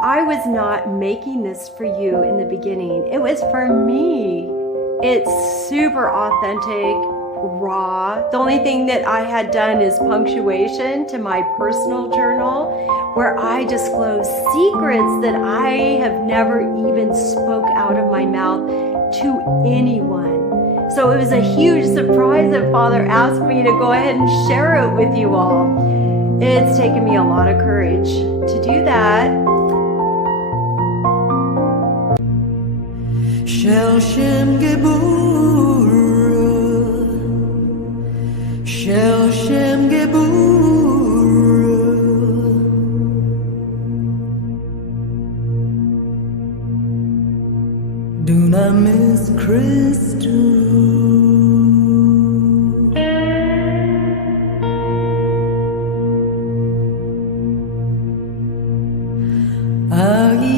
I was not making this for you in the beginning. It was for me. It's super authentic, raw. The only thing that I had done is punctuation to my personal journal, where I disclose secrets that I have never even spoke out of my mouth to anyone. So it was a huge surprise that Father asked me to go ahead and share it with you all. It's taken me a lot of courage to do that. Shel Shem Geburah, Shel Shem Geburah, Dunamis Christus. Agi